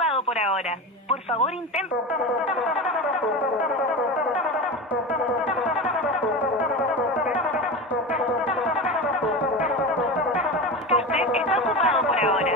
ocupado por ahora. Por favor, intente. Usted está ocupado por ahora.